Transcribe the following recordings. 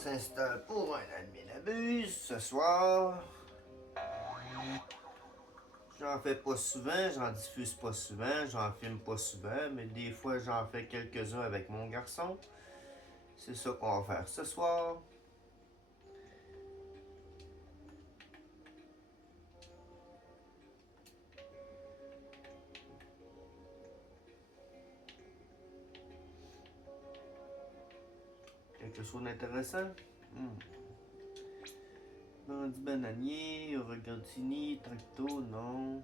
s'installe pour un admin abuse ce soir. J'en fais pas souvent, j'en diffuse pas souvent, j'en filme pas souvent, mais des fois j'en fais quelques-uns avec mon garçon. C'est ça qu'on va faire ce soir. Quelque chose d'intéressant? Bandit bananier, Origantini, Tracto, non.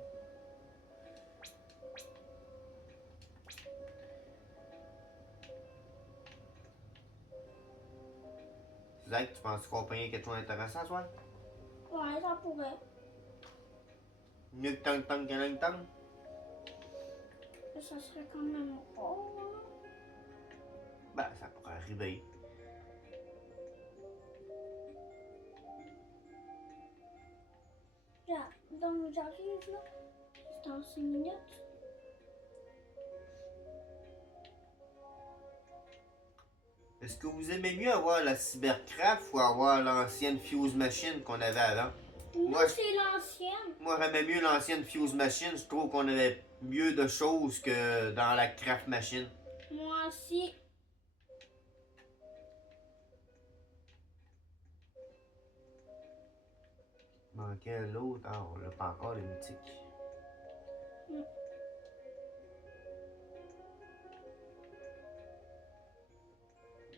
Zach, tu penses qu'on peut quelque chose d'intéressant ce soir? Ouais, ça pourrait. Mieux que Tang Tang Galang Tang? Mais ça serait quand même rare. Ben, ça pourrait arriver. Là, donc j'arrive là. C'est en 6 minutes. Est-ce que vous aimez mieux avoir la Cybercraft ou avoir l'ancienne Fuse Machine qu'on avait avant? Moi, c'est l'ancienne. Moi, j'aimais mieux l'ancienne Fuse Machine. Je trouve qu'on avait mieux de choses que dans la Craft Machine. Moi aussi. Manquait l'autre. Ah, on l'a pas encore, le mythique.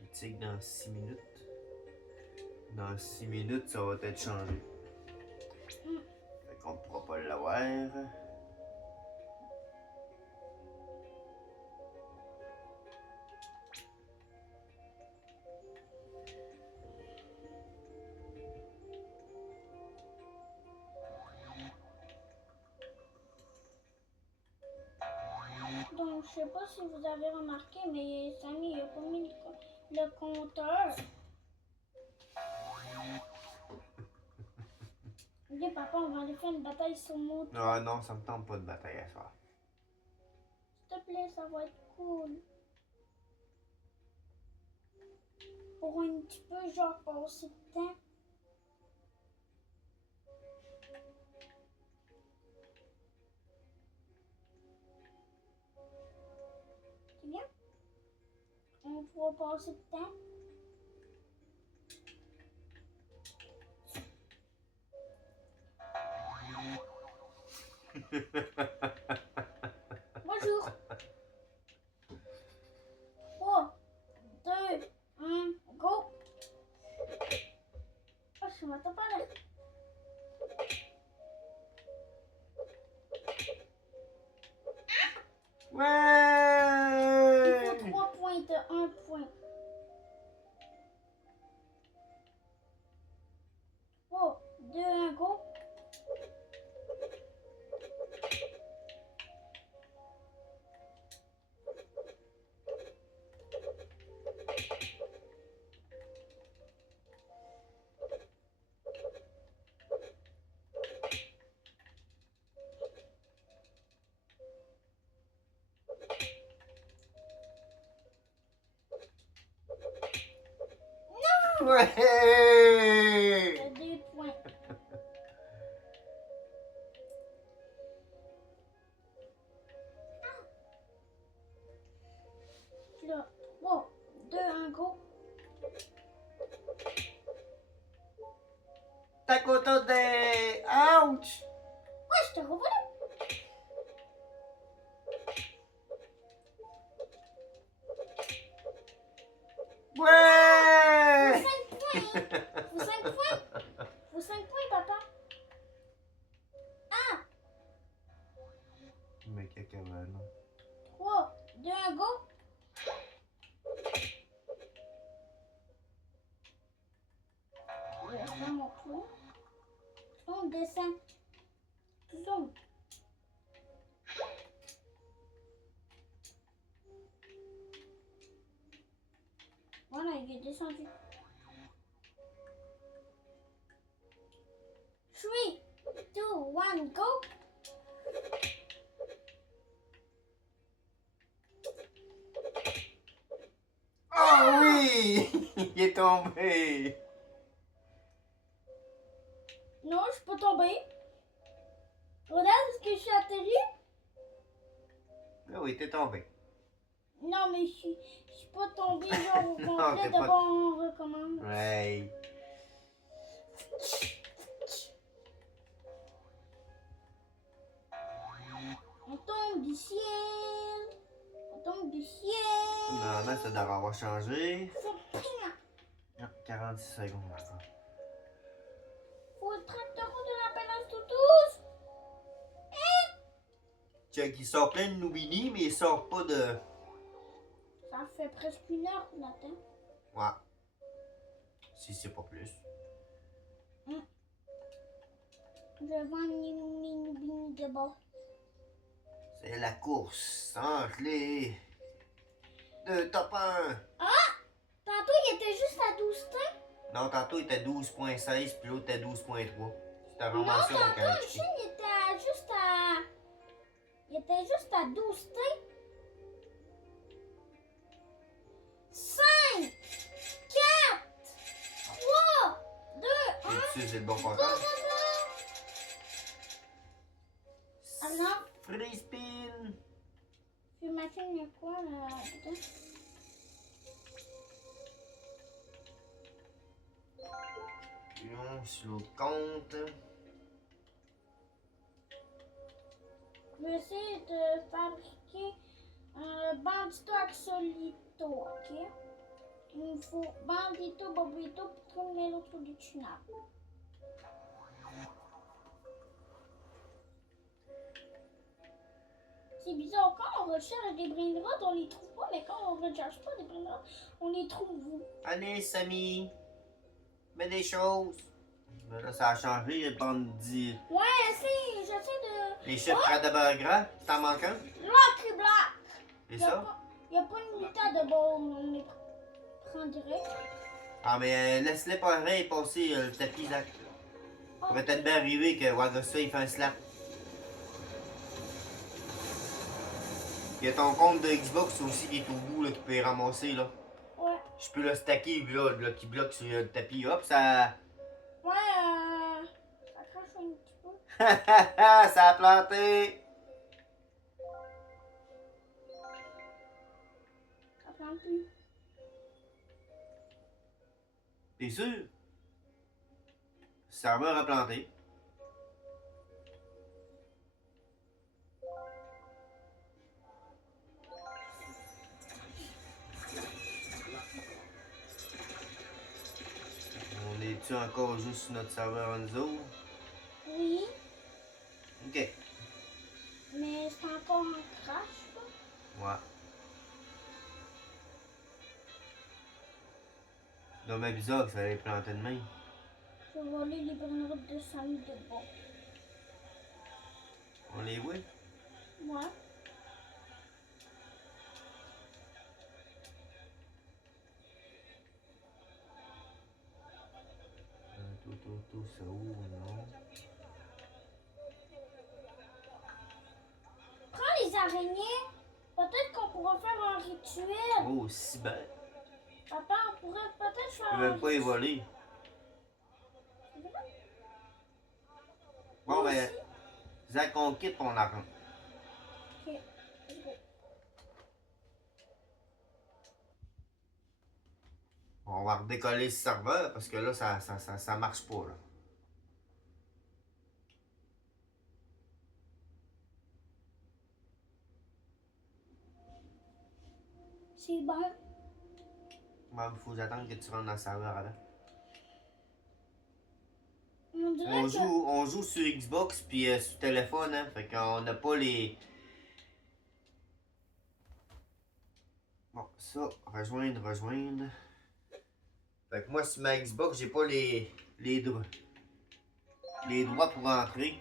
Mythique dans 6 minutes. Dans 6 minutes, ça va être changé. Fait qu'on pourra pas l'avoir. Donc, je sais pas si vous avez remarqué, mais Samy il a pas mis le compteur. Ok, papa, on va aller faire une bataille sur moto. Ah non, ça me tente pas de bataille à soir. S'il te plaît, ça va être cool. Pour un petit peu, genre, passer de temps. C'est bien? On pourra passer de temps. Bonjour. 3, 2, 1, go. Oh, je m'attends pas là. Il faut Ouais! 3 points de 1 point. 3, 2, 1, go. Ouais! 2 points. Là, 3, 2, 1, go. T'as content des... Ouch! Ouais, je te revois. Ouais! 5 points. Faut 5 points. Faut 5 points, papa. Ah! Mais cacavan. 3, 2, 1, go. Je vais faire mon tour. On descend. Tout seul. Voilà, il est descendu. 3, 2, 1, go. Oh oui! Oui! Il est tombé! Non, je suis pas tombée. Regarde, est-ce que je suis atterri? Ah oui, t'es tombé. Non, mais je suis pas tombée genre au Non, complet. t'es pas- D'abord, on recommence. Ouais. On tombe du ciel. On tombe du ciel. Normalement, ça devrait avoir changé. Faut ping. Non, 46 secondes encore. Faut le tracteur de la balance tous. Check, il sort plein de Noubini, mais il sort pas de. Ça fait presque 1 heure qu'on attend. Ouais. Si c'est pas plus. Je vends une bini de bas. C'est la course entre les deux top 1. Tantôt, il était juste à 12 temps. Non, tantôt il était 12.16 puis l'autre était 12.3. C'était Non, vraiment ça mon tantôt, le calcul. chien, il était juste à... Il était juste à 12 temps. 5, 4, 3, 2, 1. Tu sais, c'est le bon Go, compteur. go, go. Ah non, Free spin. je machine, il y a quoi là? Attends. Sur l'autre compte. Je vais essayer de fabriquer un bandito axolito, ok? Il me faut bandito, bobito pour tourner l'autre du tunnel. C'est bizarre, quand on recherche des brainrots, on les trouve pas, mais quand on recherche pas des brainrots, on les trouve. Allez, Samy. Mets des choses. Mais là, ça a changé, le bandit. Ouais, j'essaie de... Les chiffres près de gras, t'en manques un? Bloc, bloc! C'est ça? Il n'y a pas une méthode de bon, on les prend direct. Ah, mais laisse-les pareil passer le tapis, Zach. Ça pourrait peut-être bien arriver que Wagosta il fait un slap. Il y a ton compte de Xbox aussi qui est au bout, là, qui peut y ramasser, là. Ouais. Je peux le stacker, là, qui bloque sur le tapis. Hop, ça. Ouais, ça crache un petit peu. Ça a planté. Ça plante plus. T'es sûr? Le serveur a planté. On est-tu encore juste sur notre serveur Enzo? Oui, Ok. mais c'est encore un crash. Là. Ouais. Non, mais bizarre que ça allait planter de main. Je vais voler les brainrots de Samy de bon. On les voit? Ouais. Tout, ça ouvre, non? Prends les araignées. Peut-être qu'on pourra faire un rituel. Oh, si bien. Papa, on pourrait peut-être Je faire peux un même pas y rituel. voler. C'est vrai? Bon, Moi ben, aussi. Zach, on quitte on arme. Ok, let's go. On va redécoller ce serveur parce que là, ça marche pas, là. C'est bon. Bon, il faut attendre que tu rentres dans le serveur avant. On dirait que... On joue sur Xbox puis sur téléphone, hein. Fait qu'on n'a pas les. Bon, ça, rejoindre. Fait que moi, sur ma Xbox, j'ai pas les droits pour entrer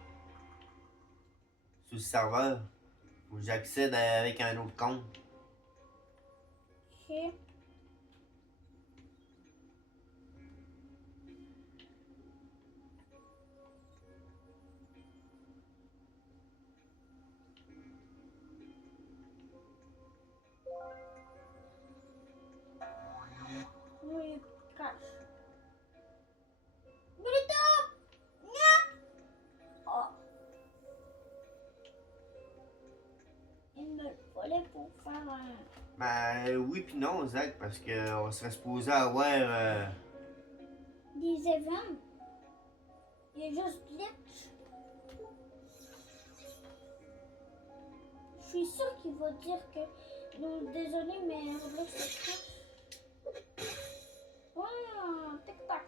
sur le serveur. Faut que j'accède avec un autre compte. Ok. appelé pour faire un... Ben oui pis non, Zach, parce qu'on serait supposé avoir... des événements. Il y a juste glitch. Je suis sûre qu'il va dire que... Non, désolé, mais Roblox se crache. Ouais, tic-tac.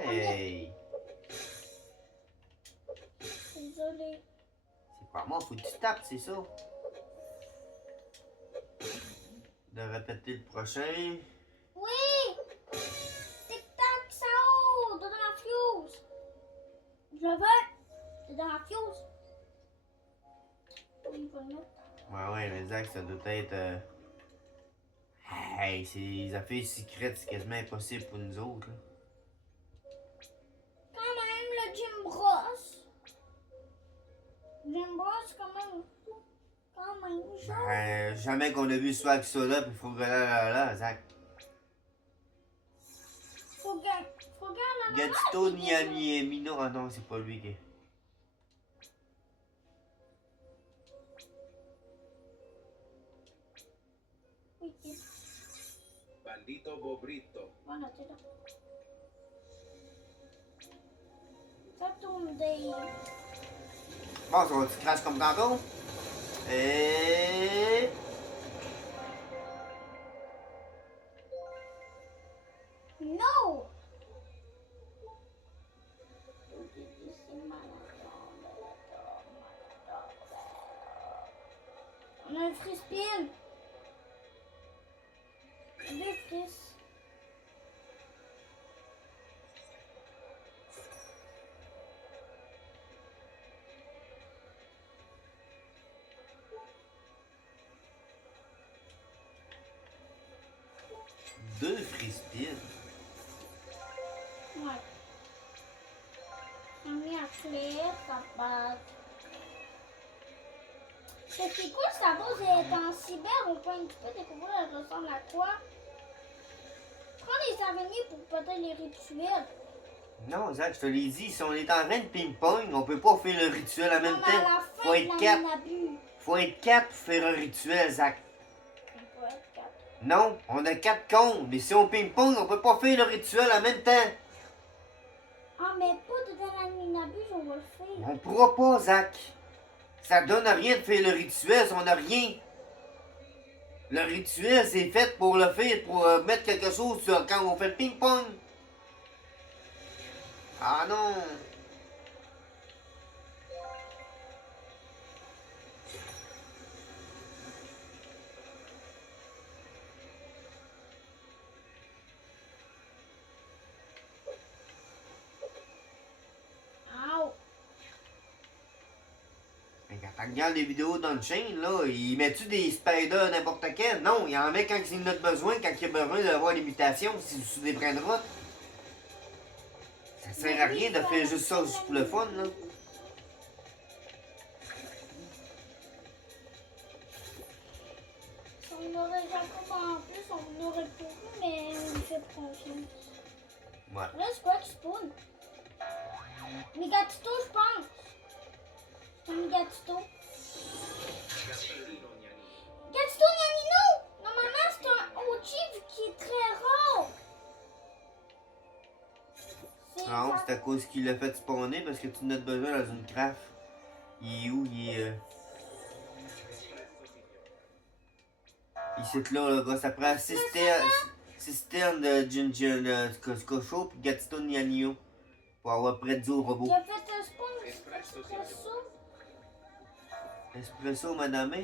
Hey! Désolé. C'est pas moi, faut que tu tapes, c'est ça. De répéter le prochain. Oui! Tic-tac, ça haut! T'es dans la fuse! Je le veux! T'es dans la fuse! Oui, il va le mettre. Ouais, mais Zach, ça doit être... Hey, ces affaires secrètes, c'est quasiment impossible pour nous autres, là. Quand même, le Jim Bros. Jim Bros, quand même, genre. Ben, jamais qu'on a vu ce avec ça là, pis faut que là, Zach. Faut gagner la Gatito Niamino. Ah non, c'est pas lui qui est. Oui, Bandito Bobrito. voilà, t'es là. Ça tourne des... Bon, ça va-tu crash comme tantôt? Et... No! On a un free spin. Deux fris. Deux free spins. Ouais. On a mis à clé, ça passe. Ce qui est cool, ça pose en cyber, on peut un petit peu découvrir elle ressemble à quoi. Prends les araignées pour peut-être les rituels. Non, Zach, je te l'ai dit, si on est en train de ping-pong, on peut pas faire le rituel en même Non, mais à temps. la Faut fin être de quatre. la abus. Faut être quatre pour faire un rituel, Zach. On peut être 4. Non, on a 4 comptes, mais si on ping-pong, on peut pas faire le rituel en même temps. Ah, mais pas dedans la minabuse, on va le faire. On pourra pas, Zach. Ça donne rien de faire le rituel si on a rien. Le rituel, c'est fait pour le faire, pour mettre quelque chose sur, quand on fait le ping-pong. Ah non. Ow. Mais quand tu regardes les vidéos dans le chaîne, là, ils mettent-tu des spiders n'importe quel? Non, il en met quand il en a besoin, quand il a besoin d'avoir des mutations, si sous des brins de route. Ça sert à rien de faire juste ça juste pour le fun, là. On aurait Jacob en plus, on aurait pourri, mais on lui fait confiance. Ouais. Là, c'est quoi qui spawn? Migatito, je pense. C'est un Migatito. Gatito Nyanino! Normalement, c'est un OG qui est très rare. Non, c'est à cause qu'il l'a fait spawner parce que tu en as besoin dans une craft. Il est où? Il est. Ici, là, le gars, ça prend cisterne de ginger, de cochon, puis gatito nianio. Pour avoir près du robot. Il a fait un spawn espresso. Espresso, madame.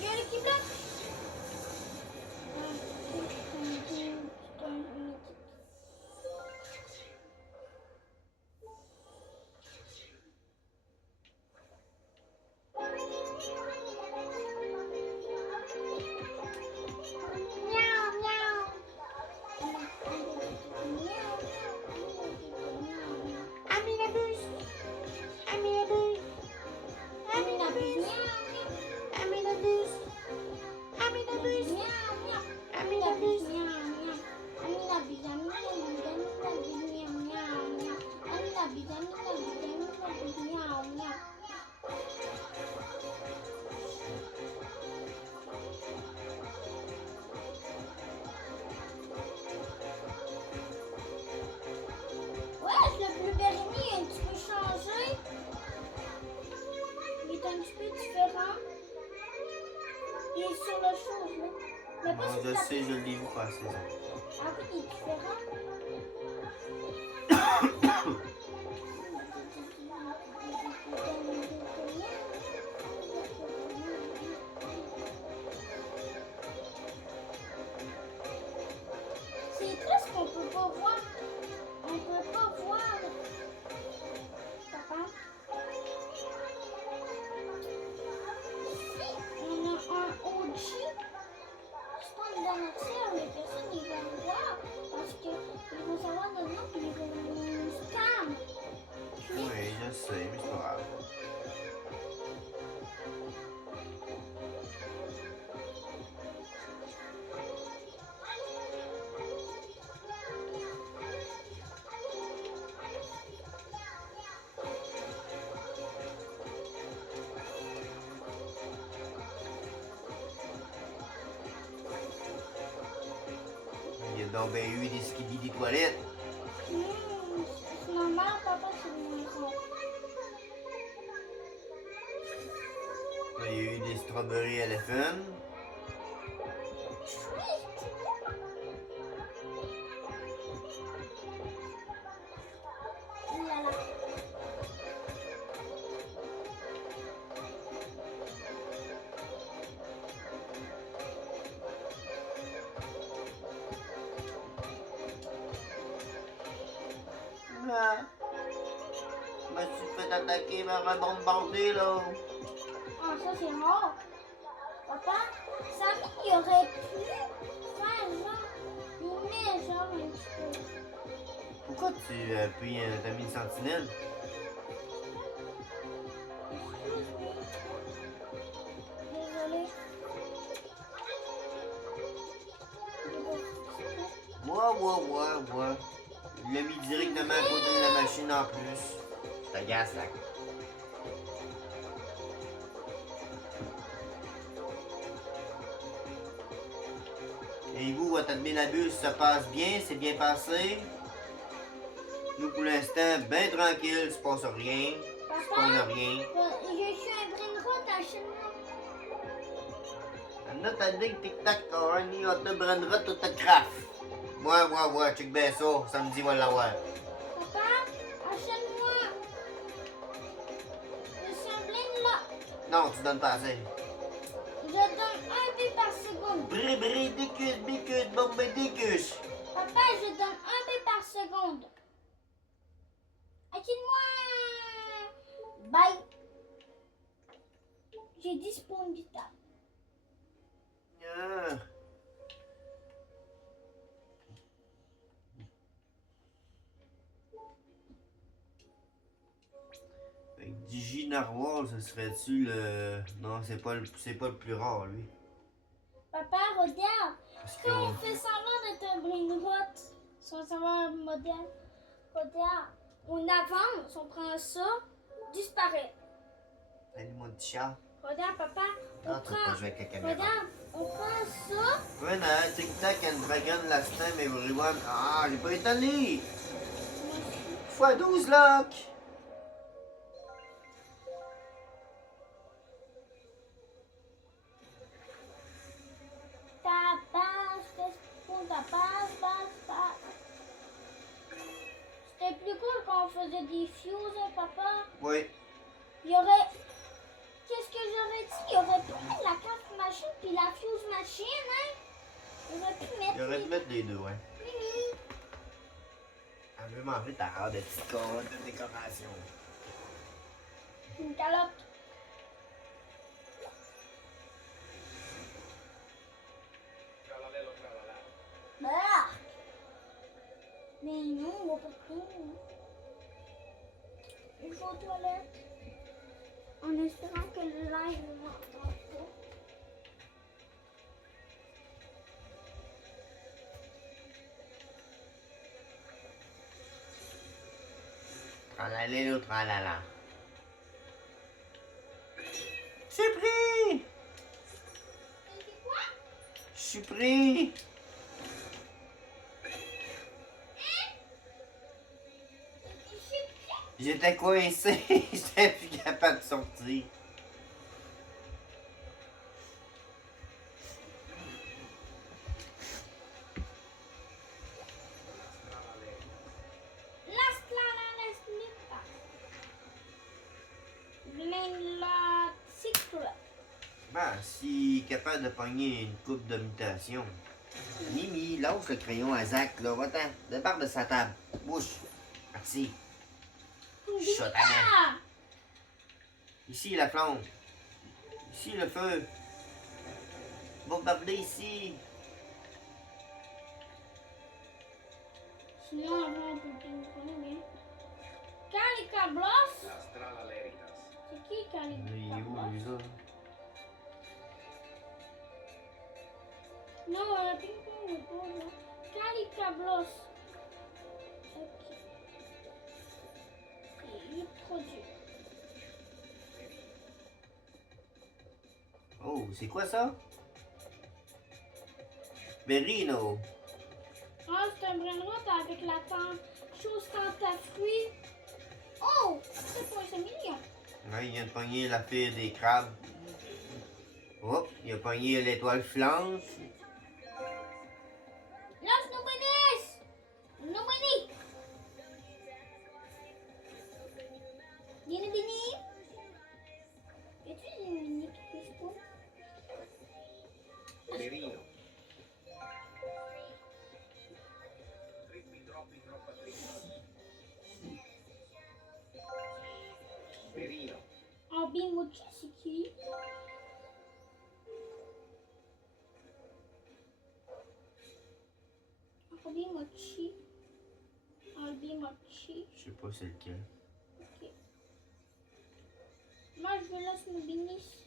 Il y a l'équipe là. est sur le chose, là. Mais pas Non, sur je ta sais, je l'ai vu passer ça. Ah oui, il est différent. C'est triste qu'on peut pas voir. On peut pas voir. Papa. Si on a un OG, c'est pas une donateur, les personnes ils vont le voir parce qu'ils vont savoir notre nom et ils vont nous spam. Oui, je sais, mais c'est pas grave. Il y a donc bien eu des skibidi toilettes. C'est normal, papa, c'est moins grand. Il y a eu des strawberry elephant. Là. Ah. Je me suis fait attaquer par un bombardé, là. Ah, ça c'est rare. Papa, Samy, il aurait pu faire genre, il met genre un petit peu. Pourquoi tu t'as mis une sentinelle? Désolée. Moi. Il l'a mis directement à côté de la machine en plus. Je t'agace, là. Et vous, votre adminabus se passe bien? C'est bien passé? Nous, pour l'instant, bien tranquille, il se passe rien. Il se Papa, passe rien. je suis un brain-rot à chez moi. Anna, t'as dit tic-tac, Corny, on te brandera tout ta craft. Moi, check bien ça, samedi, on va l'avoir. Papa, achète-moi. Je suis un brain-rot. Non, tu donnes pas assez. Je donne un but par seconde. Bri, décus, bombe, décus. Papa, je donne un but par seconde. Achète-moi. Bye. J'ai 10 points de vitale. Ah. Fait que Digi Narwhal, ce serait-tu le... Non, c'est pas le plus rare, lui. Papa, regarde. Parce Quand on qu'on... fait semblant d'être un brain-rot, sans savoir un modèle, regarde. On avance, on prend ça, disparaît. Allez, mon petit chat. Regarde, papa, on Ah, tu vas pas prend. jouer avec la caméra. Regarde, on prend ça. When I tic-tac and dragon last time everyone... Ah, j'ai pas étonné. Fois 12 lock. Ta base, pour ta base. C'était plus cool quand on faisait des fuses, hein, papa. Oui. Il y aurait. Qu'est-ce que j'aurais dit? Il aurait pu mettre la carte machine puis la fuse machine, hein? Il aurait pu mettre. Il aurait pu mettre les deux, ouais. Oui. Elle veut manger ta rare de petite corde de décoration. Une calotte. Tralalelo, tralala. Bah. Mais non, on va pas tout. Il faut aux toilettes. En espérant que le live ne m'entende pas. Tralalelo, tralala. Je suis pris! C'est quoi? Je suis pris! J'étais coincé, j'étais plus capable de sortir. la secret. Ben, s'il est capable de pogner une coupe de mutation. Mimi, lâche le crayon à Zach, là. Va-t'en. Débarque de sa table. Bouge. Merci. Chut, Ah! Ici, la flamme. Ici, le feu. Bombarder ici. Sinon, avant, on peut le téléphoner. Calicablos? La strala leritas. C'est qui Il est où, Calicablos? lui, là? Non, le ping-pong n'est pas là. Calicablos. Ok. Il est trop dur. Oh, c'est quoi ça? Berino. Ah, c'est un brainrot avec la chose tente à fruits. Oh! 7,5 millions. Ouais, il vient de pogner la fille des crabes. Hop, il a pogné l'étoile flanche. Los Nubenes! Nubeni! Nubeni! Y a-tu des Nubeni qui puissent pas? Perino. Trippi troppi troppa trippa. Perino. Albimochi, c'est qui? Albimochi. Albimochi. Je sais pas c'est lequel. Ok. Moi, je veux Los Nubenis.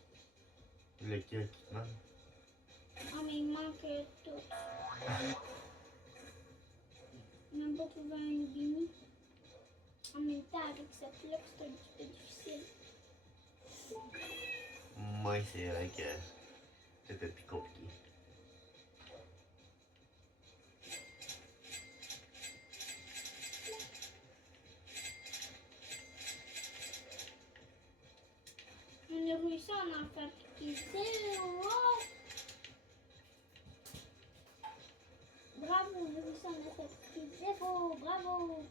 Lequel qui te manque? Ah, mais il manque tout. On n'a pas trouvé un Nubini. En même temps, avec cette look, c'est un petit peu difficile. Moi, c'est vrai que c'est un peu plus compliqué. On a réussi à en fabriquer 0. Bravo, on a réussi à en fabriquer 0. Bravo.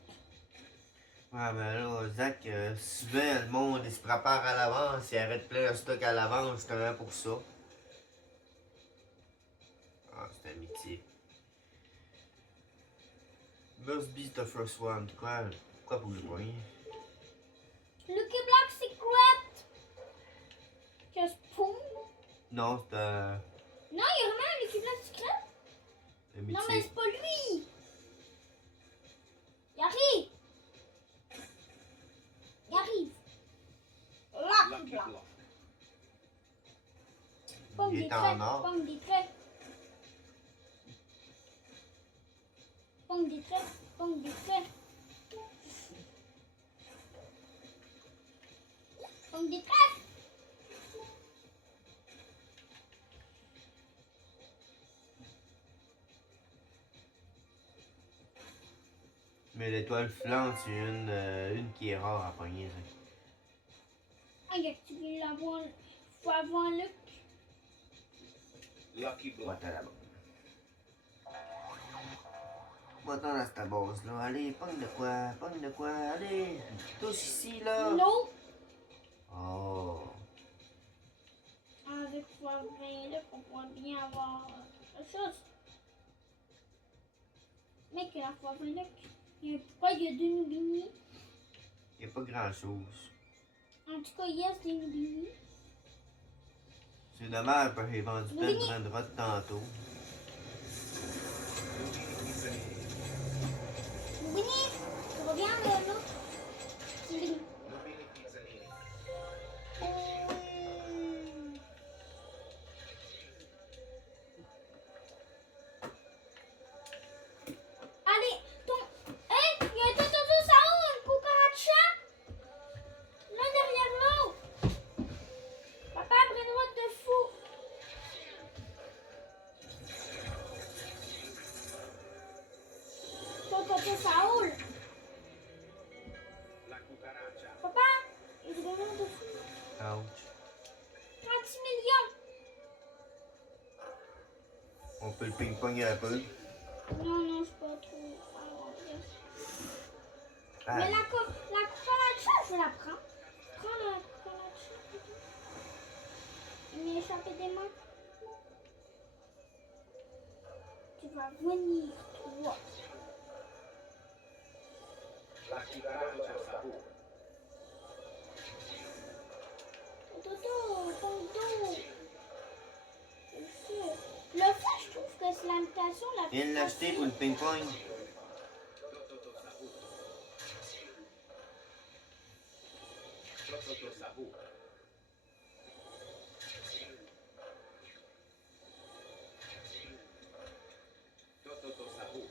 Ouais, mais là, Zach, souvent, le monde, il se prépare à l'avance, il arrête plein le stock à l'avance, justement pour ça. Ah, c'est un métier. Must be the first one. Pourquoi pour le premier? Lucky Block Secret. Que Spoon. Non, c'est un Non, il y a vraiment un Lucky Block Secret. métier. Non, mais c'est pas lui. Il arrive. Il arrive. Lucky Lucky Block. block. Pomme Il des est traits. en or. Pomme des traits. Pomme des traits. Pomme des traits. Pomme des traits. Mais l'étoile filante, c'est une qui est rare à pogner. Ça. Ah, il a activé la voile. Faut avoir le. Lucky block. Va-t'en là-bas. Va-t'en à cette base-là. Allez, pogne de quoi, allez. Tous ici, là. Non. Oh. Avec poivrin là, on pourra bien avoir la chose. Mais que la poivrin là, pourquoi il y a 2 Nubini? Il n'y a pas grand-chose. En tout cas, il y a des Nubini. C'est dommage parce que j'ai vendu plein de Nubini. graines de rotte tantôt. Nubini, tu reviens là, l'autre. Nubini. Nubini pizzanini. Allez, ton. Hé, il y a un Totosaurus, une cucaracha. Là derrière l'autre. Papa, Brenois de fou. Ton Totosaurus. La cucaracha. Papa, il est Brenois de fou. Ouch. 36 millions. On peut le ping-pong un peu. Non, je peux pas trop. Ah, Mais la cucaracha, je la prends. Prends la cucaracha. frapper des mains. Tu vas venir, toi. La cucaracha Sabu. Dodo, ton dos. C'est sûr. Le fait, je trouve que c'est l'imitation la plus Viens l'acheter pour le ping-pong. Tototo Sabu. Tototo Sabu. Tototo Sabu.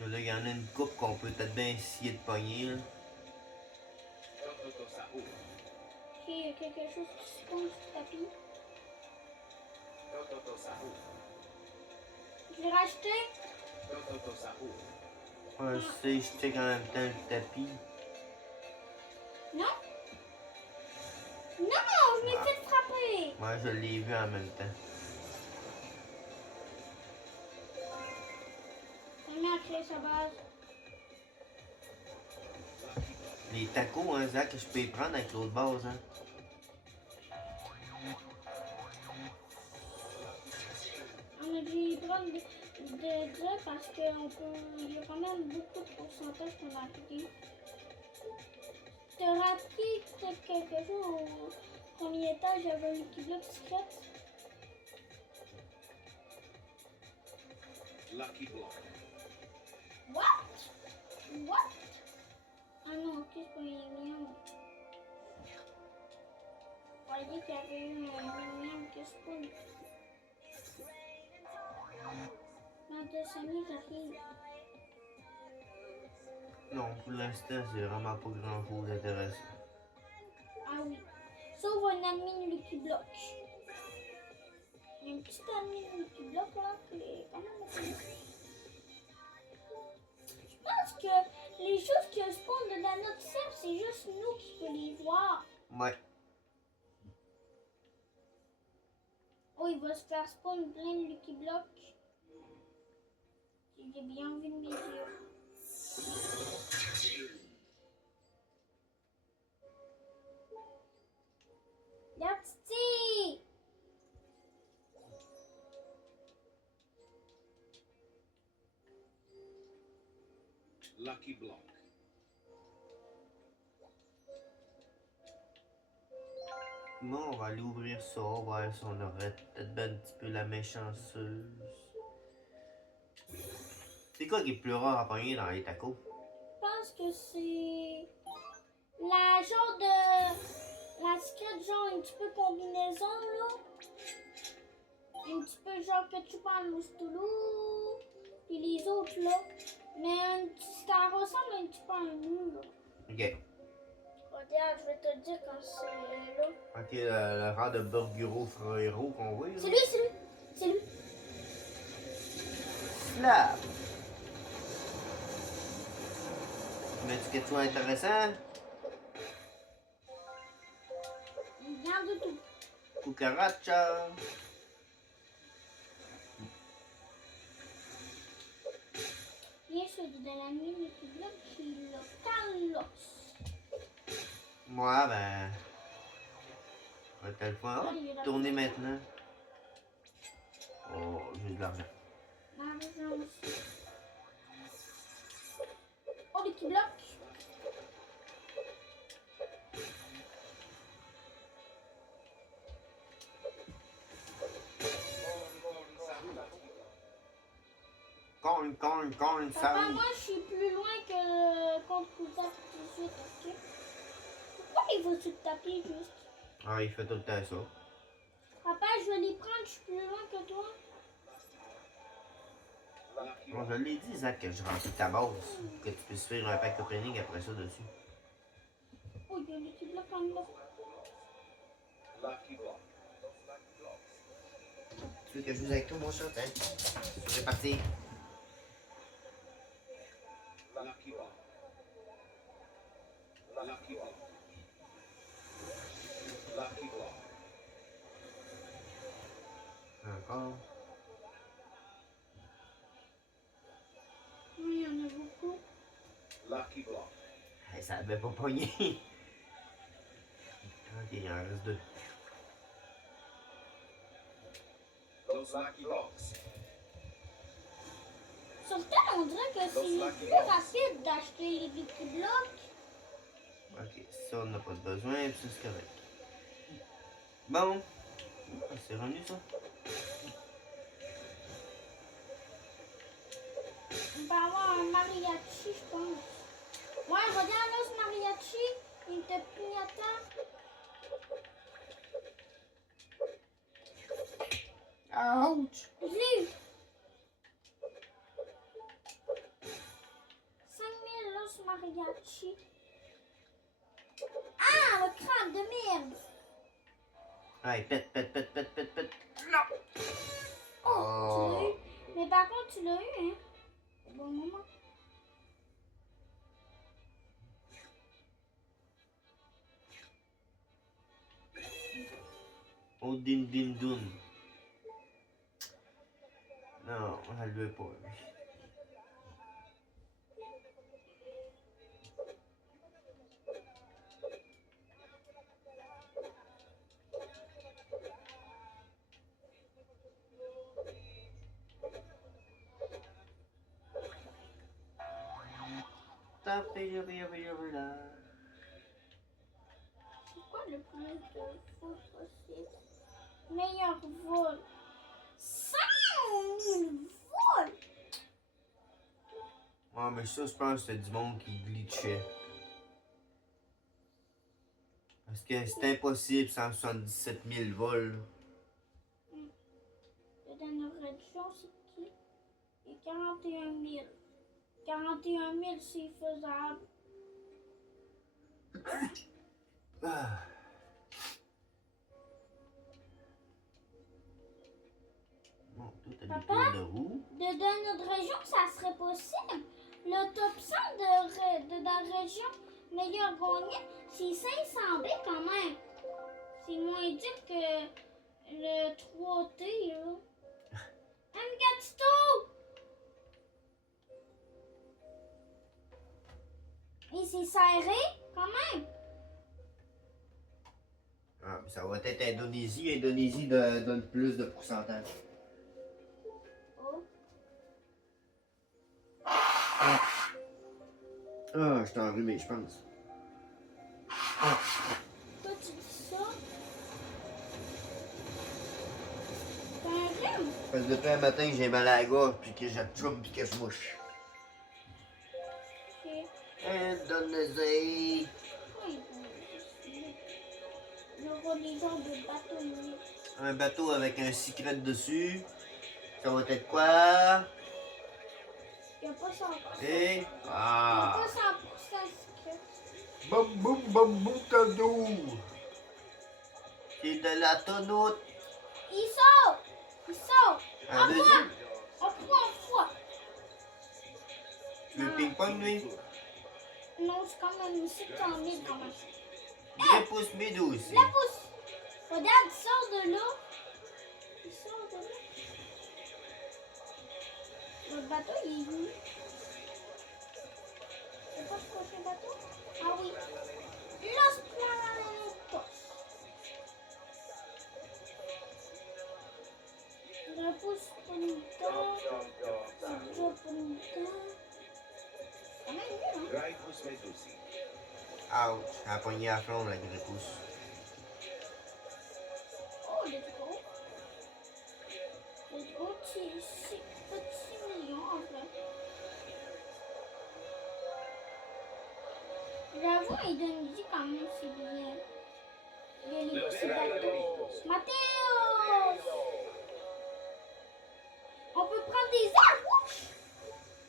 Là, il y en a une coupe qu'on peut peut-être bien essayer de pogner. Là. Tototo Sabu. Ok, il y a quelque chose qui se pose sur le tapis. Tototo Sabu. Je l'ai racheté. Tototo Sabu. Ouais, je sais, je check en même temps le tapis. Non? Non, je m'ai fait frapper. Moi, je l'ai vu en même temps. On a créé sa base. Les tacos, hein, Zach, je peux les prendre avec l'autre base, hein. On a dû prendre de ça parce qu'il y a quand même beaucoup de pourcentage qu'on a pris. Tu as rappelé peut-être quelque chose au premier étage, il y avait une petite bloc secrète. Lucky Block. What? What? Ah non, ok, c'est pas une mien. Je croyais qu'il y avait eu un mien que je peux. Dans 2 secondes, j'arrive. Non, pour l'instant, c'est vraiment pas grand-chose d'intéressant. Ah oui. Sauf un admin Lucky Block. Il y a une petite admin Lucky Block là qui est quand même assez. Je pense que les choses qui spawnent dans notre serve, c'est juste nous qui pouvons les voir. Ouais. Oh, il va se faire spawn plein de Lucky Block. Si j'ai bien vu de mes yeux. That's it. Lucky Block. Bon, on va aller ouvrir ça, voir si on aurait peut-être ben un petit peu la méchanceuse. C'est quoi qui est plus rare à pogner dans les tacos? Je pense que c'est la genre de. La secrète, genre un petit peu combinaison là. Un petit peu genre ketchup en moustoulou. Puis les autres là. Mais ça ressemble un petit peu à un nœud là. Ok. Regarde, je vais te dire quand c'est là. Ok, le rang de Burguro Frero qu'on voit. C'est lui, c'est lui. C'est lui. Slap! Mets-tu quelque chose d'intéressant? Rien du tout. Cucaracha! Bien sûr, de la nuit, le bloc qui est le Carlos. Moi, ben. On va peut-être pas tourner maintenant. Oh, j'ai de l'argent. L'argent aussi. Oh, les petits blocs. Corn, Papa, salad. moi, je suis plus loin que contre Cousin 18, ok? Pourquoi il va sur le tapis juste? Ah, il fait tout le temps ça. Papa, je vais les prendre, je suis plus loin que toi. Lucky Bon, Block. je l'ai dit, Zach, que je remplis ta base. Pour que tu puisses faire un pack opening après ça dessus. Oh, il y a les petits blocs en bas. Lucky Block. Tu veux que je joue avec toi, mon chat, hein? C'est parti. Lucky Block. Lucky Block. Lucky Block. Encore. Oui, il y en a beaucoup. Lucky Block. Hey, ça avait pas pogné. Ok, il en reste 2. Those lucky blocks. Sur le temps, on dirait que c'est plus rapide d'acheter les Lucky Blocks. Ok, ça on n'a pas de besoin, puis ça c'est correct. Bon. Ah, c'est revenu ça? On peut avoir un mariachi, je pense. Ouais, regarde là, ce mariachi. Il était pignata. Ouch! Je l'ai eu. 5000 là, ce mariachi. Ah, le crabe de merde. Ouais, pète. Oh, tu l'as eu. Mais par contre, tu l'as eu, hein. Au bon moment. Oh, din dun. Non, elle veut pas, lui. C'est quoi le plus de vol possible? Meilleur vol. 5000 vols! Ouais, mais ça, je pense que c'est du monde qui glitchait. Parce que c'est impossible 177 000 vols. Le dernier réduction, c'est qui? Il y a 41 000. 41 000, c'est faisable. Ah. Bon, toi, t'as des Papa? tours de roue. Dans notre région, ça serait possible. Le top 100 de la région meilleur gagnant, c'est 500 B quand même. C'est moins dur que le 3T, là. Un gatito! Et c'est serré, quand même. Ah, mais ça va être Indonésie. Indonésie donne plus de pourcentage. Oh. Ah, je t'ai enrhumé, je pense. Toi, tu dis ça? T'as un rhume? Parce que depuis un matin, j'ai mal à la gorge, puis que je trompe, puis que je mouche. Ok. Indonésie. Oui, le religion de bâtonnier. Un bateau avec un secret dessus. Ça va être quoi? Il n'y a pas 100%. Et... Il n'y a Ah! pas 100% secret. Bam, cadeau! C'est de la tonneau. Il sort! Il sort! Un deuxième? On prend en fois. Tu veux ping-pong, lui? Non, c'est quand même 700 000 quand même. Repousse Médou aussi. La pousse! Regarde, il sort de là. Il sort de là. Notre bateau, il est où? C'est pas le prochain bateau? Ah oui. Los Planetos. Repousse pour une temps. Job pour une temps. C'est quand même mieux, hein? Dreyfus Medusi. Ouch, elle a pogné à fond, la repousse. Oh, let's go. Let's go, c'est petit million en vrai. J'avoue, Indonésie quand même, c'est bien. Il y a les petits bateaux. Mathéo! On peut prendre des arbres!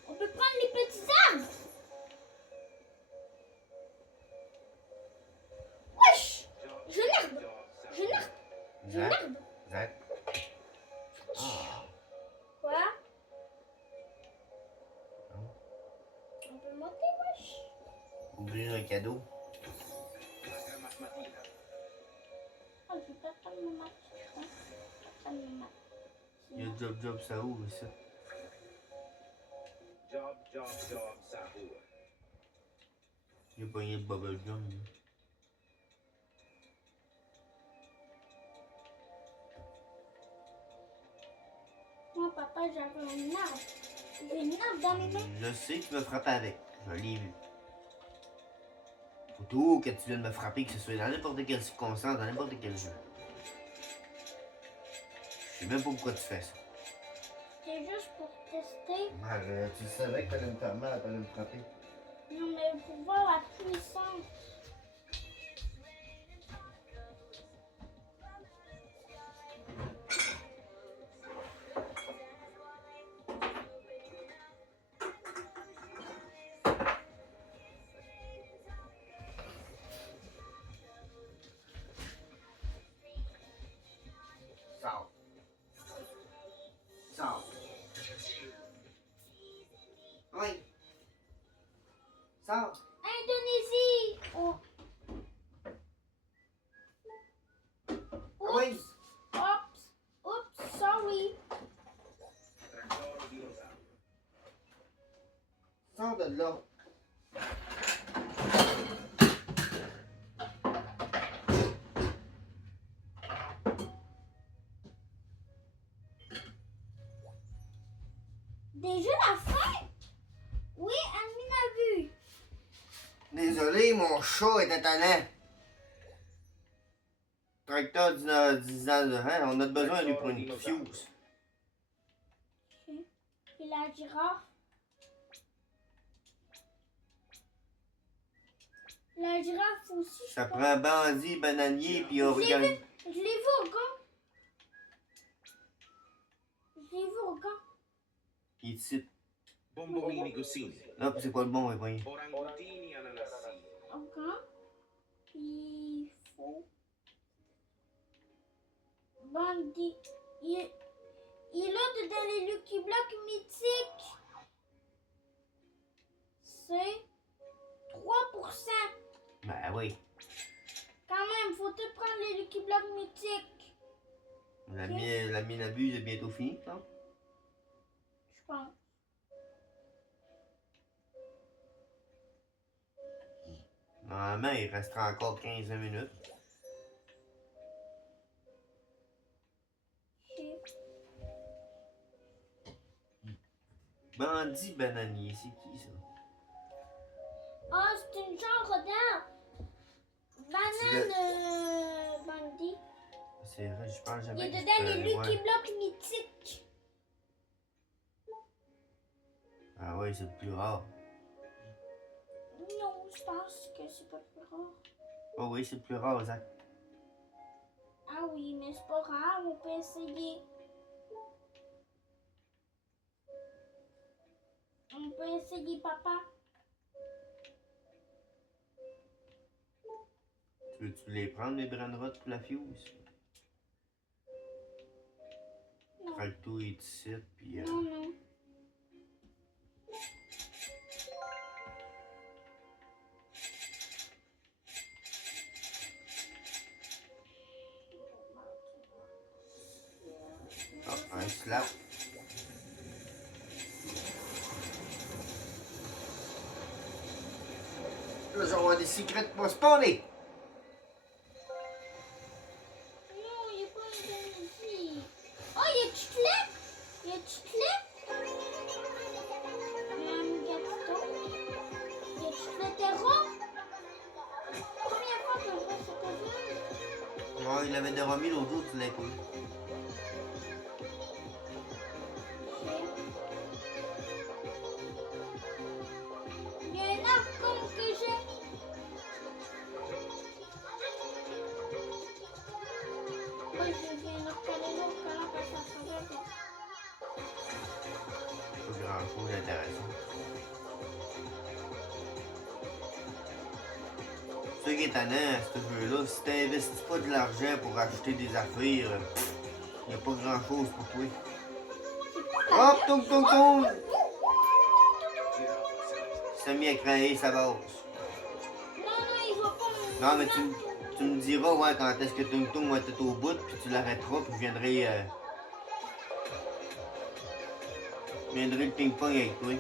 On peut prendre les petits arbres! Wesh! Je l'arbre! Je l'arbre! Je Zach? l'arbre! Zach? Ah. Quoi? On peut monter, wesh! Ouvrir un cadeau. Oh, je vais pas prendre mon match. Hein? Pas prendre mon match. Il y a job, ça ouvre, ça. Job, Sahur. Il a pogné le bubble gum. lui. Ah, j'avais une arme. J'ai une arme dans mes mains. Je sais que tu me frappes avec. Je l'ai vu. Surtout que tu viens de me frapper, que ce soit dans n'importe quelle circonstance, dans n'importe quel jeu. Je sais même pas pourquoi tu fais ça. C'est juste pour tester. Tu savais que t'allais me faire mal, t'allais me frapper. Non, mais pour voir la puissance. Sors. Sors. Oui. Sors. Indonésie! Oh. Oui. Oops, sorry. Tractor dinosauro. Sors de là. Déjà la fin? Oui, Amine a vu. Désolé, mon chat est étonnant. Tracteur hein, on a besoin de lui pour une fuse. Et la girafe. La girafe aussi, je Ça crois. prend bandit, bananier, puis Je organe. l'ai vu au gant. Je l'ai vu au gant. Il est ici. Bombolini gosini. Là, puis c'est quoi le bon, voyons. Orangutini ananasini. Au gant. Il faut. Bandit. Il est dans les Lucky Block mythiques. C'est 3%. Ben oui. Quand même, faut te prendre les Lucky Block mythiques. La mine à buse est bientôt finie, non? Je pense. Normalement, il restera encore 15 minutes. Bandit bananier, c'est qui ça? Ah, c'est une genre d'arbre. Banane bandit. C'est vrai, je pense Il jamais est que je dedans peux les aller voir. Lucky Block mythiques. Ah ouais, c'est le plus rare. Non, je pense que c'est pas le plus rare. Oh oui, c'est le plus rare, Zach. Ah oui, mais c'est pas grave, on peut essayer. On peut essayer, papa. Tu veux-tu les prendre, les branrottes pour la fuse? Non, Tracto est ici, puis... non, non. Ah, un slap. Là, j'aurai des secrets pour spawner. Non, il n'y a pas Indonésie. Oh, il y a Chiclet. Il y a Chiclet. Gaston. Il y a Chiclet Terreau. Première fois que je vois cette ville. Ouais, il avait des remis l'autre jour, tu l'avais pas eu. Il y a un arbre comme que j'ai. Moi, je viens de recaler l'autre quand on passe à travers. Pas grand chose d'intéressant. Ce qui est étonnant à ce jeu-là, si t'investis pas de l'argent pour acheter des affaires, y a pas grand chose pour toi. Hop, toum toum toum! Il s'est mis à craindre sa base. Non, il va pas. Non, mais tu me diras, ouais, quand est-ce que Tung Tung va être au bout, puis tu l'arrêteras, puis je viendrai le ping-pong avec toi.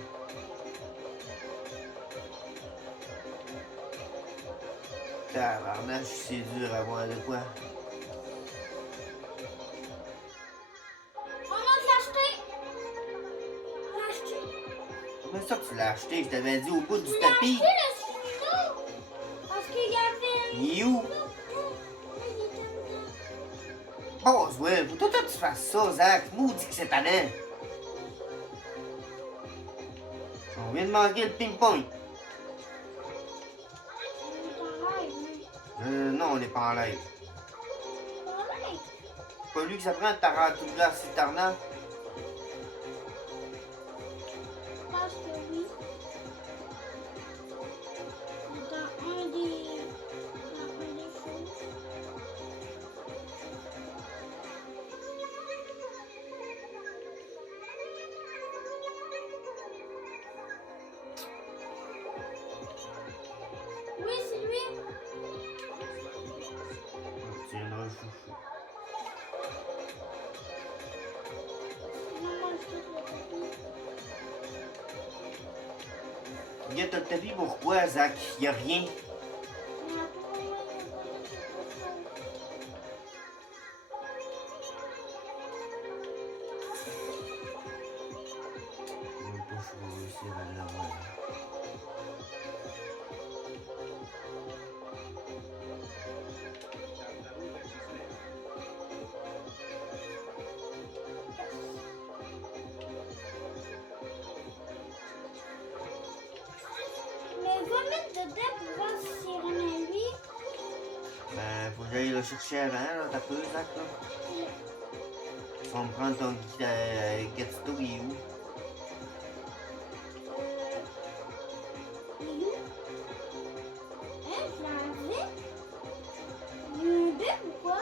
Tabarnache, c'est dur à voir de quoi. On va te l'acheter. Mais ça, tu l'as acheté, je t'avais dit au bout du Tu l'as tapis. acheté le chimino? Parce qu'il y avait Il est où? là, il était dedans. Bon, ouais, faut tout que tu fasses ça, Zach. Maudit que c'est talent. On vient de manquer le ping-pong. On est en live, Non, on n'est pas en live. mais en live. C'est pas lui que ça prend de Tarantula Citarna. Je pense que oui. Dans un des choses. Oui, c'est lui. Tiens, là, chouchou. Non, moi, je quitte le tapis. Regarde le tapis, pourquoi, Zach? Y a rien. Mais après, il y a quelque chose. Même pas, je vais réussir à l'avoir. Tartaruga Cisnea. Mais va mettre dedans pour voir si c'est vraiment lui. Ben, faut que j'aille le chercher avant, là. T'as peu, Zach, là. Tu vas me prendre ton Gatito, il est où? Il est où? Hein, je l'avais? Il y a eu un bug ou quoi?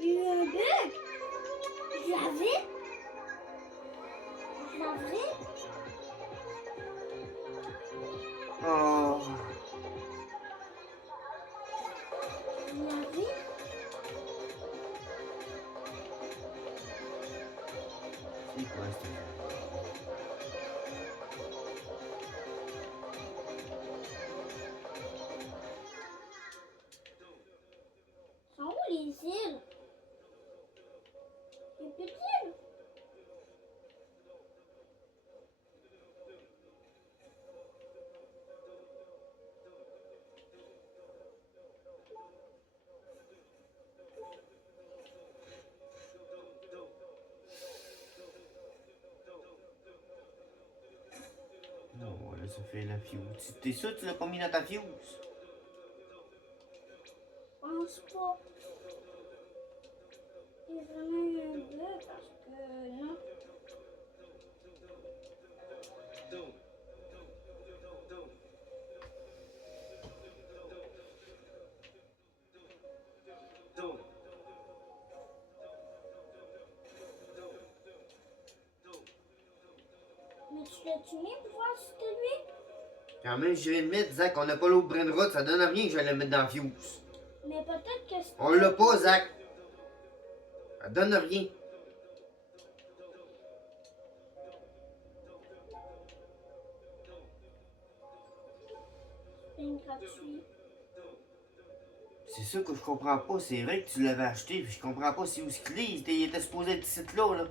Il y a eu un bug? Je l'avais? Je l'avais? Oh. Je l'avais? C'est quoi, ça? Sont où les îles? Il y a plus d'îles? Non, là, ça fait la fuse. T'es sûr que tu l'as pas mis dans ta fuse? Je pense pas. Il y a vraiment eu un bug parce que non. Mais tu l'as-tu mis pour voir si c'était lui? Quand même, je viens de mettre, Zach, on n'a pas l'autre brin de route, ça donne rien que je vais le mettre dans la fuse. Mais peut-être que c'était. On l'a pas, Zach. Ça donne rien. C'est une gratuit. C'est ça que je comprends pas. C'est vrai que tu l'avais acheté, puis je comprends pas c'est où ce qu'il est. Il était supposé être ici là, là.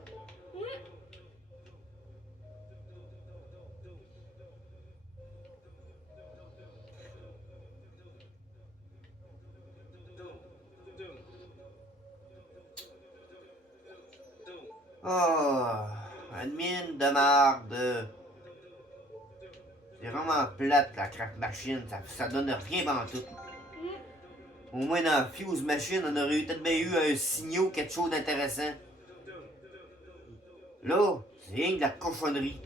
Oh, admin de marde. C'est vraiment plate la craft machine, ça donne rien dans tout. Au moins dans la fuse machine, on aurait peut-être bien eu un signal, quelque chose d'intéressant. Là, c'est rien que de la cochonnerie.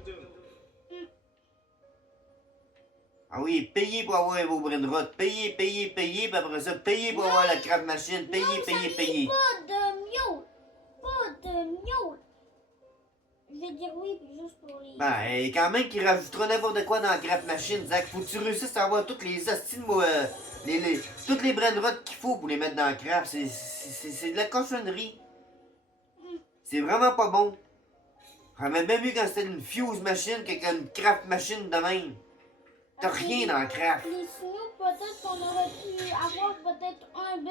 Ah oui, payez pour avoir vos brainrots. Payez, puis après ça, payez pour avoir la craft machine. Payez, Non, payez, ça payez. dit pas de miaule. Pas de miaule. Je vais dire oui, puis juste pour les. Ben, et quand même qu'il rajoutera n'importe quoi dans la craft machine, Zach. Faut que tu réussisses à avoir toutes les astines, toutes les brainrots qu'il faut pour les mettre dans la craft. C'est de la cochonnerie. C'est vraiment pas bon. J'aurais bien mieux quand c'était une fuse machine qu'une craft machine de même. T'as rien dans la craft. Les signaux, peut-être qu'on aurait pu avoir peut-être un B.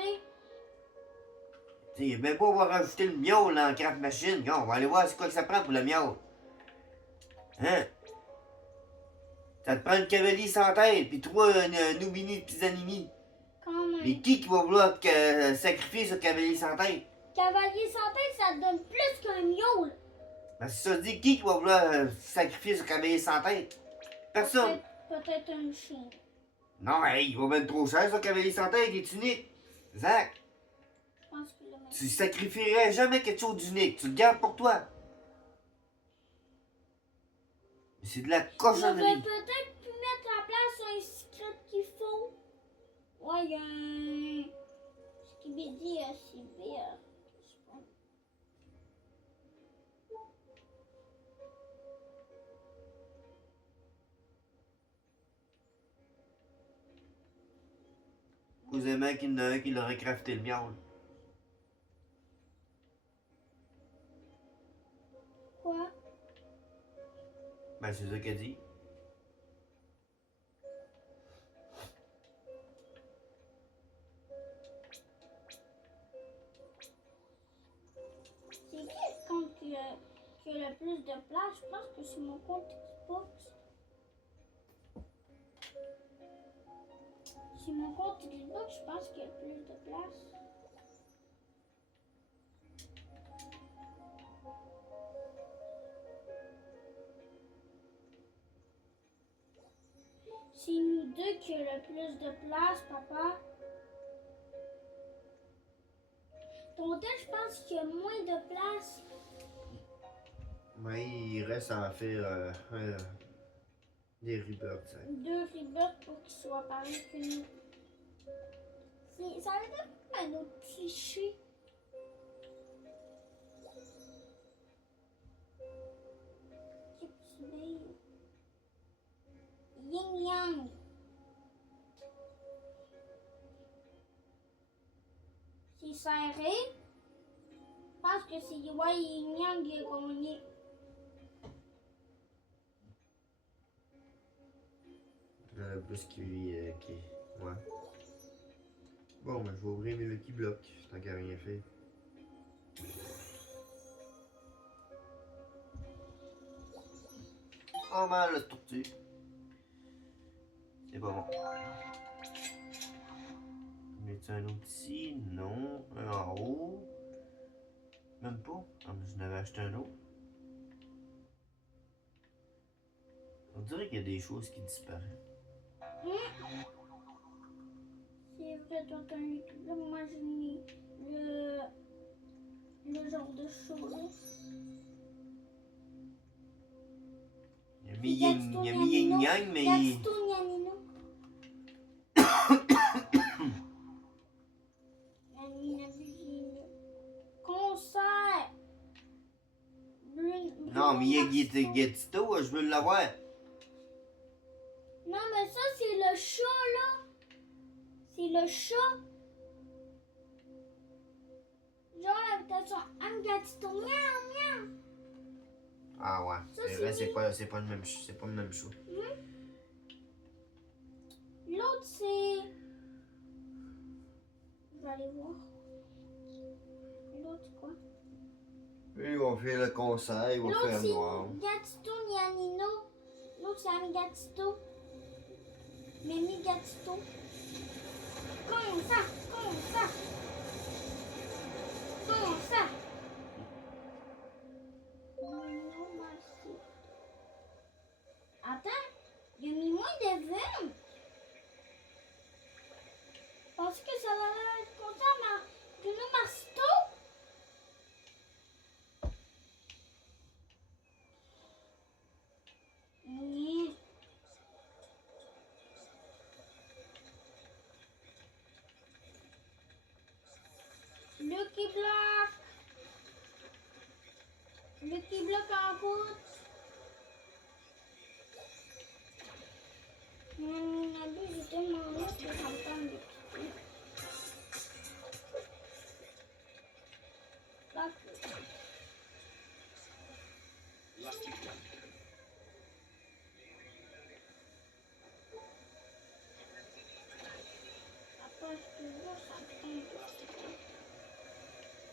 Tu sais, même pas avoir rajouté le miaule dans la craft machine. On va aller voir c'est quoi que ça prend pour le miaule. Hein? Ça te prend une cavalier sans tête, puis trois Nubini de Pisanini. Quand même. Mais qui va vouloir sacrifier ce cavalier sans tête? Cavalier sans tête, ça te donne plus qu'un miaule. Ben, si ça se dit, qui va vouloir sacrifier ce cavalier sans tête? Personne. Peut-être un chien. Non, hey, il va mettre trop cher, ce cavalier sans tête, il est unique. Zach, Je pense qu'il l'a tu sacrifierais jamais quelque chose d'unique, tu le gardes pour toi. Mais c'est de la On aurait cochonnerie. peut-être pu mettre en place un secret qu'il faut. Ouais, il y a un Skibidi Sibir. Cousin qu'il y en a un qui l'aurait crafté le miaule. Quoi? Ben, c'est ça qu'elle dit. C'est qui le compte qui a le plus de place? Je pense que c'est mon compte Xbox. C'est mon compte Xbox, je pense qu'il y a le plus de place. C'est nous deux qui a le plus de place, papa. Ton hôtel, je pense qu'il y a moins de place. Mais il reste à en faire des rebirths, ça. 2 rebirths pour qu'ils soient pareils que nous. Ça veut dire un autre cliché. Yin Yang. C'est serré. Je pense que c'est Yin Yang qui a gagné. Il y en a plus qui... Ouais. Bon, ben, je vais ouvrir mes Lucky Blocks, tant qu'il n'y a rien fait. Oh mal, la tortue. C'est pas bon. Mets-tu un autre ici? Non. Un en haut. Même pas. Ah, mais je n'avais acheté un autre. On dirait qu'il y a des choses qui disparaissent. C'est vrai, toi t'as un équilibre. Moi j'ai mis le genre de choses. Il y a mis Yin Yang, mais il... Gatito Nyanino. Concert. Non, mais il y a Gatito, je veux l'avoir. Non, mais ça, c'est le chat, là. C'est le chat. Genre, l'invitation Angatito. Miaou, miaou. Ah ouais, Ça, c'est vrai, c'est c'est pas le même show. L'autre, c'est... Je vais aller voir. L'autre, c'est quoi? Ils vont faire le concert, ils vont L'autre, faire c'est noir. Gatito Nyanino. L'autre, c'est Amigatito. Mimi Gatito. Comment ça? Comment ça? Comment ça? Non, merci. Attends, il a mis moins de vues. Parce que ça va être content de nous Masto. Oui. Lucky Block. Lucky Block en route. Mon abus, j'ai tellement hâte que ça me tente de quitter. Après, je te jure, ça me tente de quitter.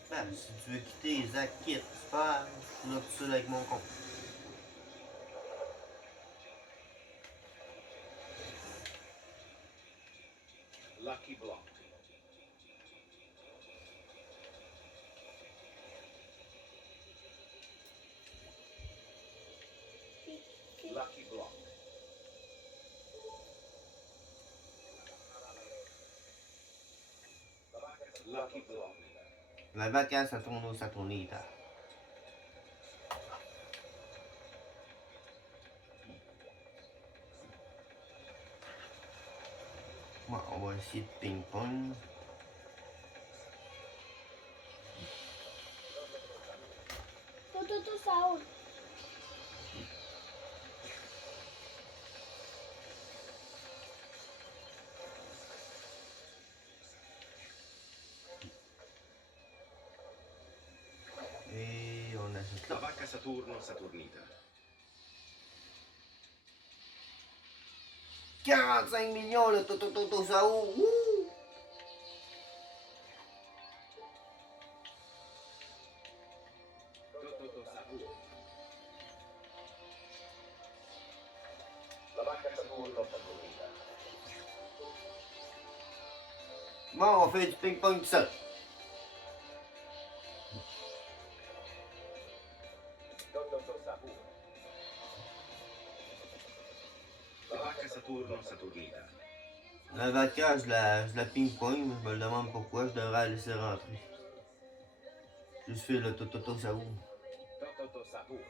Ben, si tu veux quitter, Zach, quitte. C'est pas grave, je suis là tout seul avec mon compte. Lucky Block. La vaca Saturno Saturnita. Bon, on va essayer de ping-pong. Toto Saoul. Et on achète La là. vacca Saturno Saturnita. 45 millions le Toto Sao. Wouh! Toto Saturno. La vacca Saturno Saturnita. Bon, on fait du ping-pong tout seul. Toto Saturno. La vacca Saturno Saturnita. La vaca, je la ping-pong, mais je me demande pourquoi je devrais la laisser rentrer. Je fais le Toto Sao. Toto Saturno.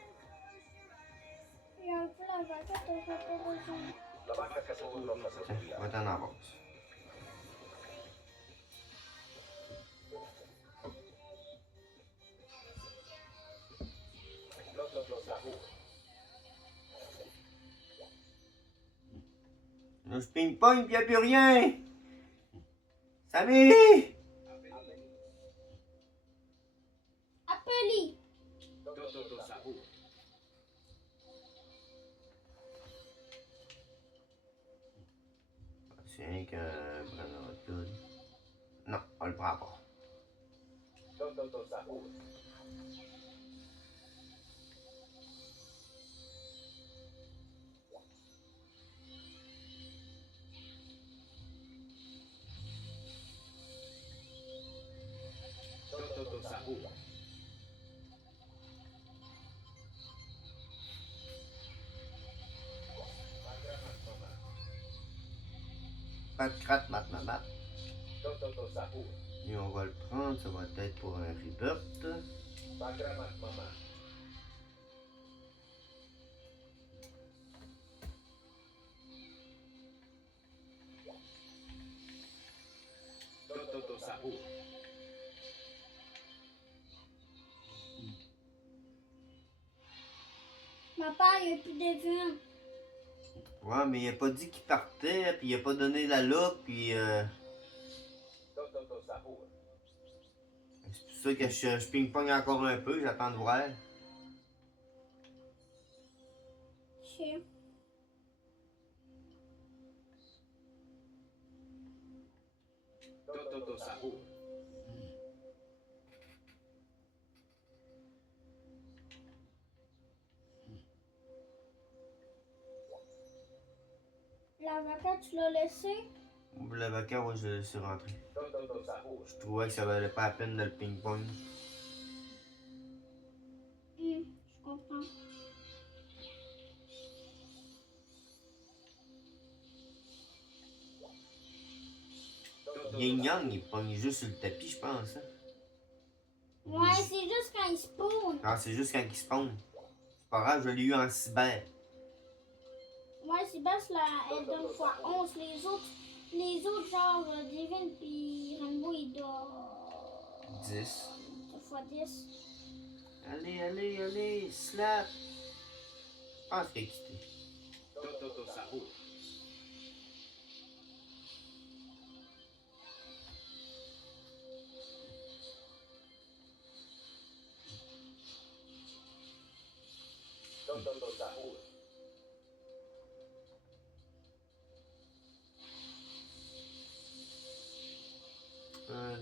Il y a un peu la vaca, t'as pas besoin. La vacca Saturno Tiens, Saturnita. va t'en avance. Toto Saturno. Là, je ping-pong, pis y'a plus rien. Samy! Appeli. Toto Saturno. C'est rien qu'un bras de coude. Non, on le prend pas. Toto Saturno. Toto Saturno. Pas de cratte, mat. Toto Saturno. Et on va le prendre, ça va être pour un rebirth. Pakramat Mama. Toto Saturno. Ma part, il n'y a plus de vin. Ouais, mais il a pas dit qu'il partait, puis il a pas donné la look, puis Toto Saturno. c'est pour ça que je ping-pong encore un peu, j'attends de voir. Chien. Toto Saturno. La vaca, tu l'as laissée? La vaca, ouais, je le laisse rentrer. Toto Saturno. Je trouvais que ça valait pas la peine de le ping-pong. Je comprends. Yin Yang, il pogne juste sur le tapis, je pense. Hein? Ouais, c'est juste quand il spawn. Non, c'est juste quand il spawn. C'est pas grave, je l'ai eu en cyber. Ouais, c'est basse la elle donne fois 11. Les autres genre Divine puis Rainbow, il doit 10. fois 10. Allez, slap. Je pense qu'il a quitté. Toto Saturno. Toto Saturno.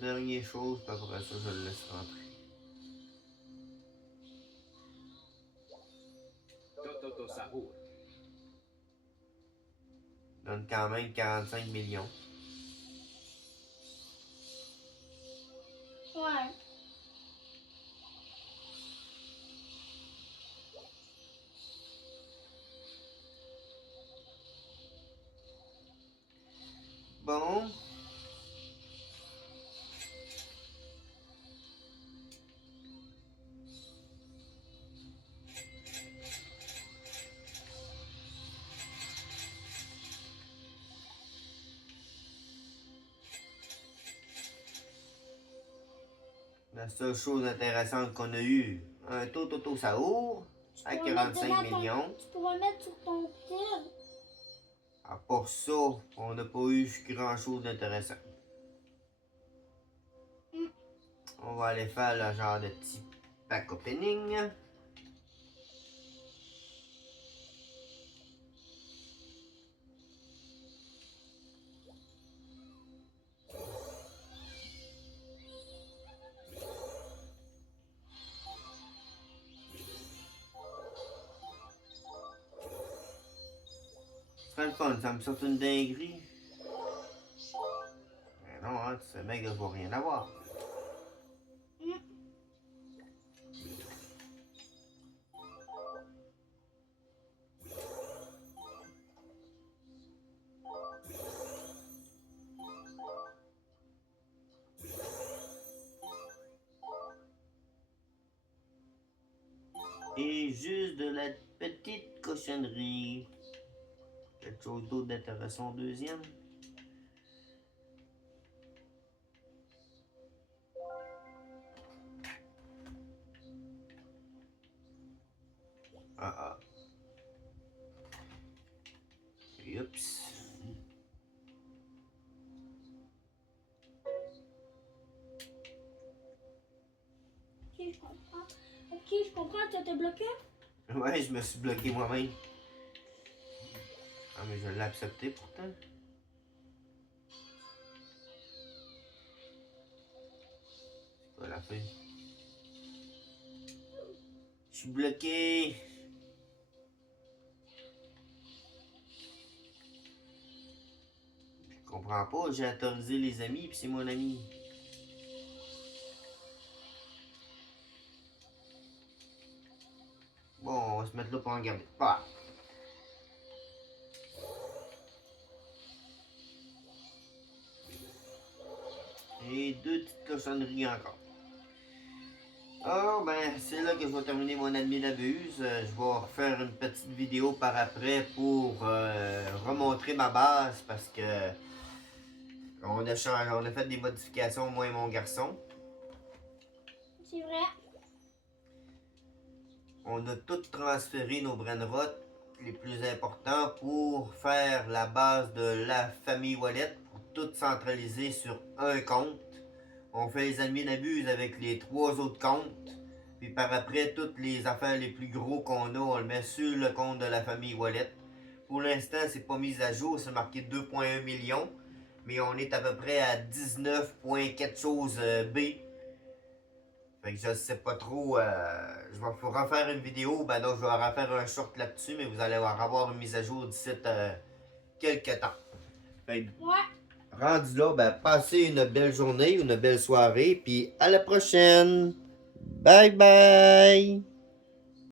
Dernière chose, puis après ça, je le laisse rentrer. Toto Saturno. Donne quand même 45 millions. Ouais. Bon. La seule chose intéressante qu'on a eue, un Toto Saour à pourrais mettre 45 dedans ton- millions. Tu pourrais mettre sur ton tir. À part ça, on n'a pas eu grand chose d'intéressant. Mm. On va aller faire le genre de petit pack opening. Ce serait le fun, ça me sort une dinguerie. Mais non, hein, tu sais bien que je vais rien avoir. Mm. Et juste de la petite cochonnerie. Quelque chose d'autre d'intéressant au deuxième. Ah ah. Oups. Ok, je comprends. Ok, je comprends, tu étais bloqué? Ouais, je me suis bloqué moi-même. Ah, mais je l'ai accepté pourtant. C'est quoi la fin? Je suis bloqué. Je comprends pas, j'ai autorisé les amis puis c'est mon ami. Bon, on va se mettre là pour en garder. Bah. Et deux petites cochonneries encore. Oh, ben, c'est là que je vais terminer mon admin abuse. Je vais refaire une petite vidéo par après pour remontrer ma base parce que on a fait des modifications, moi et mon garçon. C'est vrai. On a tout transféré nos brainrots les plus importants pour faire la base de la famille Wallet, pour tout centraliser sur un compte. On fait les admin abuse avec les 3 autres comptes. Puis par après, toutes les affaires les plus gros qu'on a, on le met sur le compte de la famille Wallet. Pour l'instant, c'est pas mis à jour, c'est marqué 2,1 millions. Mais on est à peu près à 19, quelque chose B. Fait que je sais pas trop. Je vais refaire une vidéo. Ben non, je vais refaire un short là-dessus, mais vous allez avoir une mise à jour d'ici quelques temps. Fait que, Ouais. rendu là, ben passez une belle journée, une belle soirée, puis à la prochaine. Bye bye.